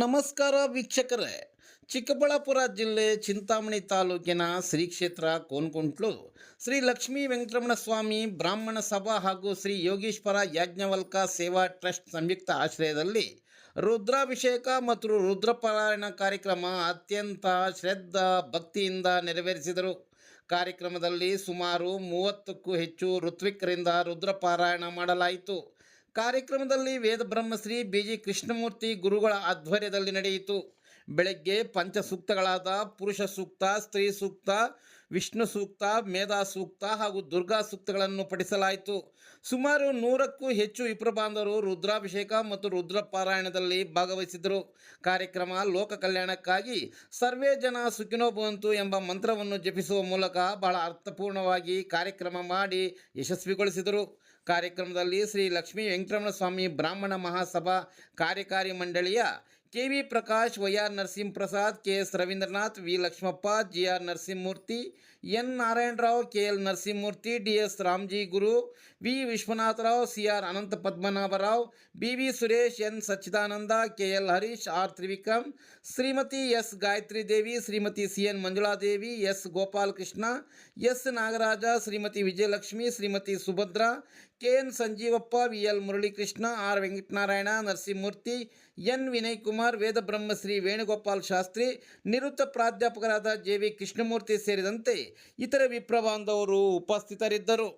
ನಮಸ್ಕಾರ ವೀಕ್ಷಕರೇ. ಚಿಕ್ಕಬಳ್ಳಾಪುರ ಜಿಲ್ಲೆ ಚಿಂತಾಮಣಿ ತಾಲೂಕಿನ ಶ್ರೀ ಕ್ಷೇತ್ರ ಕೋನಕುಂಟ್ಲು ಶ್ರೀ ಲಕ್ಷ್ಮೀ ವೆಂಕಟರಮಣ ಸ್ವಾಮಿ ಬ್ರಾಹ್ಮಣ ಸಭಾ ಹಾಗೂ ಶ್ರೀ ಯೋಗೀಶ್ವರ ಯಾಜ್ಞವಲ್ಕ ಸೇವಾ ಟ್ರಸ್ಟ್ ಸಂಯುಕ್ತ ಆಶ್ರಯದಲ್ಲಿ ರುದ್ರಾಭಿಷೇಕ ಮತ್ತು ರುದ್ರಪಾರಾಯಣ ಕಾರ್ಯಕ್ರಮ ಅತ್ಯಂತ ಶ್ರದ್ಧಾ ಭಕ್ತಿಯಿಂದ ನೆರವೇರಿಸಿದರು. ಕಾರ್ಯಕ್ರಮದಲ್ಲಿ ಸುಮಾರು 30ಕ್ಕೂ ಹೆಚ್ಚು ಋತ್ವಿಕರಿಂದ ರುದ್ರಪಾರಾಯಣ ಮಾಡಲಾಯಿತು. ಕಾರ್ಯಕ್ರಮದಲ್ಲಿ ವೇದ ಬ್ರಹ್ಮಶ್ರೀ ಬಿಜಿ ಕೃಷ್ಣಮೂರ್ತಿ ಗುರುಗಳ ಆಧ್ವರ್ಯದಲ್ಲಿ ನಡೆಯಿತು. ಬೆಳಗ್ಗೆ ಪಂಚಸೂಕ್ತಗಳಾದ ಪುರುಷ ಸೂಕ್ತ, ಸ್ತ್ರೀ ಸೂಕ್ತ, ವಿಷ್ಣು ಸೂಕ್ತ, ಮೇಧಾ ಸೂಕ್ತ ಹಾಗೂ ದುರ್ಗಾ ಸೂಕ್ತಗಳನ್ನು ಪಠಿಸಲಾಯಿತು. ಸುಮಾರು 100ಕ್ಕೂ ಹೆಚ್ಚು ವಿಪ್ರ ಬಾಂಧವರು ರುದ್ರಾಭಿಷೇಕ ಮತ್ತು ರುದ್ರಪಾರಾಯಣದಲ್ಲಿ ಭಾಗವಹಿಸಿದರು. ಕಾರ್ಯಕ್ರಮ ಲೋಕ ಕಲ್ಯಾಣಕ್ಕಾಗಿ ಸರ್ವೇ ಜನ ಸುಖಿನೋ ಭವಂತು ಎಂಬ ಮಂತ್ರವನ್ನು ಜಪಿಸುವ ಮೂಲಕ ಬಹಳ ಅರ್ಥಪೂರ್ಣವಾಗಿ ಕಾರ್ಯಕ್ರಮ ಮಾಡಿ ಯಶಸ್ವಿಗೊಳಿಸಿದರು. ಕಾರ್ಯಕ್ರಮದಲ್ಲಿ ಶ್ರೀ ಲಕ್ಷ್ಮೀ ವೆಂಕಟರಮಣ ಸ್ವಾಮಿ ಬ್ರಾಹ್ಮಣ ಮಹಾಸಭಾ ಕಾರ್ಯಕಾರಿ ಮಂಡಳಿಯ K V. Prakash, Y R. Narasimhaprasad, K S. Ravindranath, V. Lakshmappa, G R. Narasimhamurthy, N. Narayanarao, K L. Narasimhamurthy, D S. Ramji Guru, V. Vishwanatharao, C R. Anantha Padmanabharao, B V. Suresh, N. Sachidananda, K L. Harish, R. Trivikram, Shrimati S. Gayathri Devi, Shrimati C N. Manjuladevi, S. Gopalakrishna, S. Nagaraja, Shrimati Vijayalakshmi, Shrimati Subhadra, K N. Sanjeevappa, V L. Muralikrishna, R. Venkatanarayana, Narasimhamurthy, N. Vinay Kumar, Veda Brahmashri Venugopal Shastri, ನಿವೃತ್ತ ಪ್ರಾಧ್ಯಾಪಕರಾದ ಜೆ.ವಿ. ಕೃಷ್ಣಮೂರ್ತಿ ಸೇರಿದಂತೆ ಇತರ ವಿಪ್ರ ಬಾಂಧವರು ಉಪಸ್ಥಿತರಿದ್ದರು.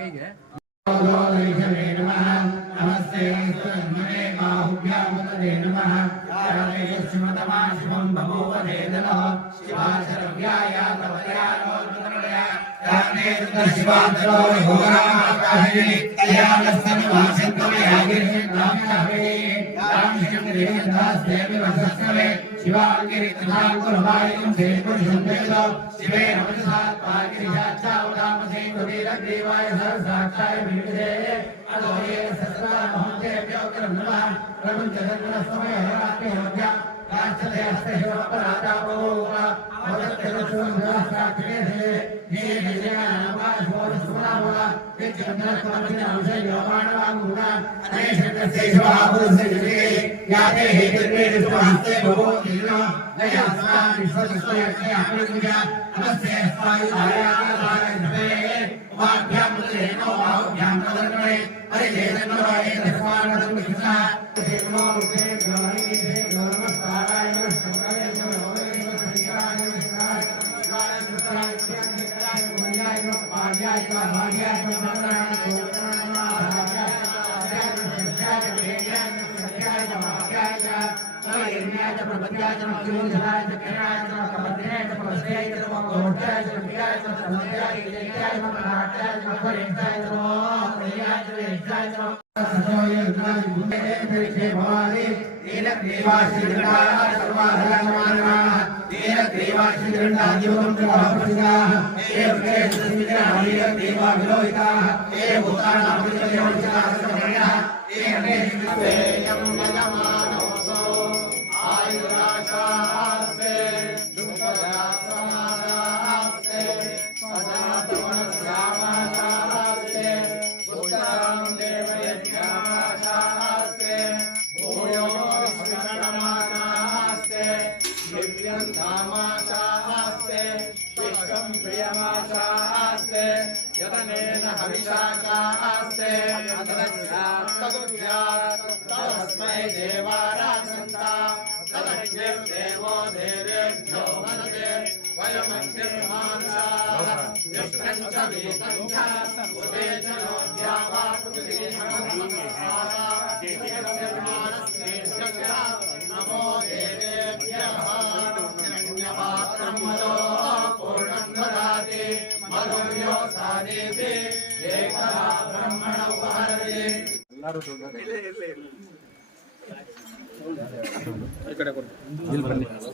ಕೈಗೆ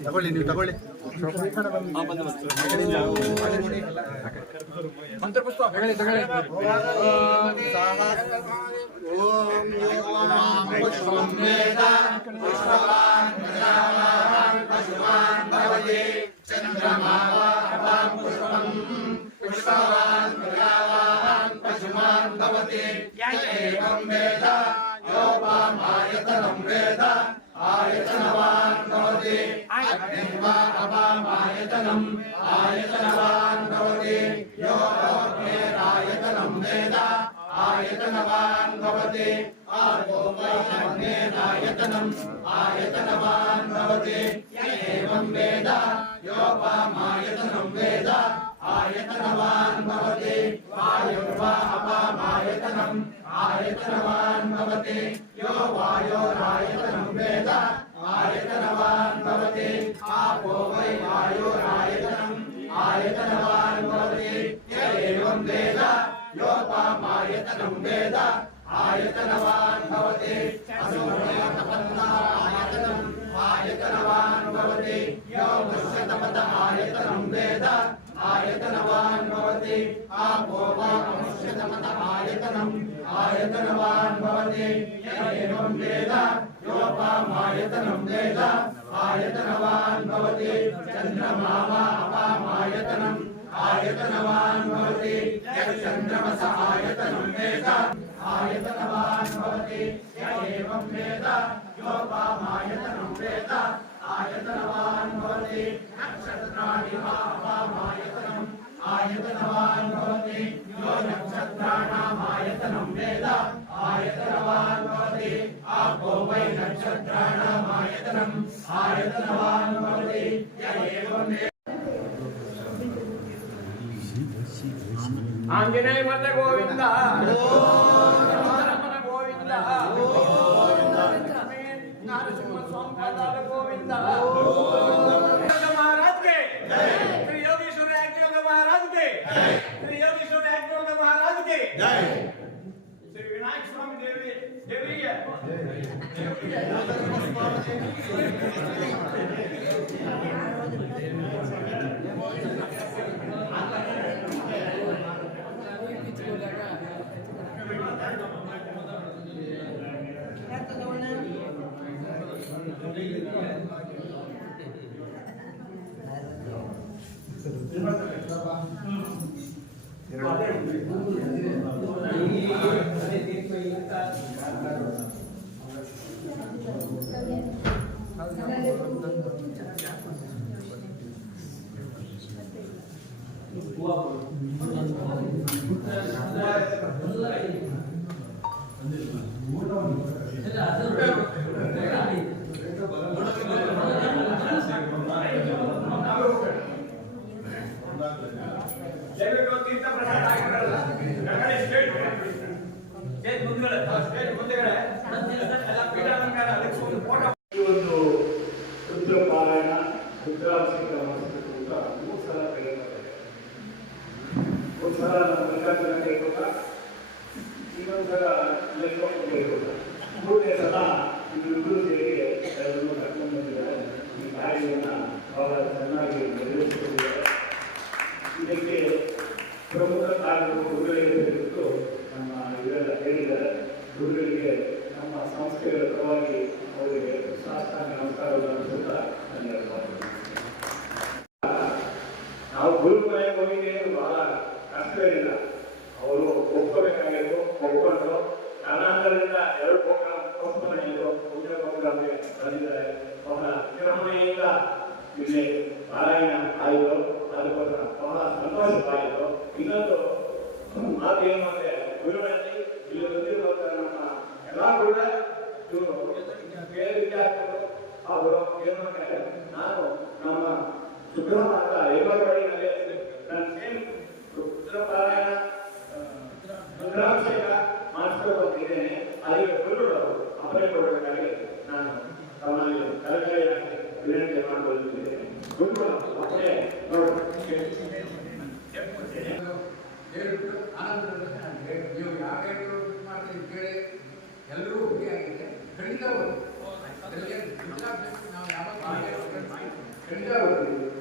ತಗೊಳ್ಳಿ, ನೀವು ತಗೊಳ್ಳಿ. ಮಂತ್ರಪುಷ್ಪ ತಗೊಳ್ಳಿ. ಓಂ ಆಂಜನೇಯ ಮತ ಗೋವಿಂದ ಗೋವಿಂದ ನರಸಿಂಹ ಸ್ವಾಮಿ ಪಾದಾಲ ಗೋವಿಂದ महाराज के श्री योगेश्वर याज्ञवल्क्य महाराज के श्री योगेश्वर याज्ञवल्क्य महाराज के श्री विनायक स्वामी देवी देवी है ಇದಕ್ಕೆ ಪ್ರಮುಖ ಕಾರಣ ಗುರುಗಳಿಗೆ ಬಿಟ್ಟು ನಮ್ಮ ಇವರೆಲ್ಲ ಹೇಳಿದ್ದಾರೆ. ಗುರುಗಳಿಗೆ ನಮ್ಮ ಸಂಸ್ಥೆಗಳ ಪರವಾಗಿ ಅವರಿಗೆ ಸಾಷ್ಟಾಂಗ ನಮಸ್ಕಾರಗಳನ್ನು ಅರ್ಪಿಸುತ್ತಾ ನನ್ನ ನಾವು ಗುರು ಮನೆಗೆ ಹೋಗಿದ್ದೇನು ಬಹಳ ಕಷ್ಟವಿಲ್ಲ. ಅವರು ಒಪ್ಕೋಬೇಕಾಗಿತ್ತು, ಒಪ್ಕೊಂಡು ಕಾರಣಾಂತರದಿಂದ 2 ಪ್ರೋಗ್ರಾಮ್ ಪೋಸ್ಟ್ಪೋನ್ ಆಯಿತು. ಮುಂದಿನ ಪ್ರೋಗ್ರಾಮ್ಗೆ ಬಂದಿದ್ದಾರೆ. ಬಹಳ ವಿಜೃಂಭಣೆಯಿಂದ ಇಲ್ಲಿ ಪಾರಾಯಣ ಆಯಿತು. ಅದಕ್ಕೋಸ್ಕರ ಬಹಳ ಸಂತೋಷವಾಯಿತು. ಇನ್ನೊಂದು ಮಾತು ಏನು ಅಂದ್ರೆ ಗುರುಗಳಲ್ಲಿ ಇಲ್ಲಿ ಬಂದಿರುವಂತ ನಮ್ಮ ಎಲ್ಲಾ ಕೂಡ ಇವರು ಬೇರೆ ವಿದ್ಯಾರ್ಥಿಗಳು ಅವರು ಏನು ಅಂದ್ರೆ ನಾನು ನಮ್ಮ ಶುಕ್ರವಾರ ಏಕವಾಡಿನಲ್ಲಿ ನನ್ನ ಸೇಮ್ ರುದ್ರಪಾರಾಯಣ ರುದ್ರಾಭಿಷೇಕ ಮಾಡಿಸ್ಕೊಳ್ತಿದ್ದೇನೆ. ಅದಕ್ಕೆ ಗುರುಗಳು ಅಪ್ಪಣೆ ಕೊಡಬೇಕಾಗಿ ನಾನು ತಮ್ಮಲ್ಲಿ ಕಳಕಳಿಯಾಗಿ ವಿನಂತಿ ಮಾಡಿಕೊಳ್ಳುತ್ತಿದ್ದೇನೆ. ಗುರುಗಳು ಅಪ್ಪಣೆ ಖಂಡಿತ ಬರ್ತೀವಿ.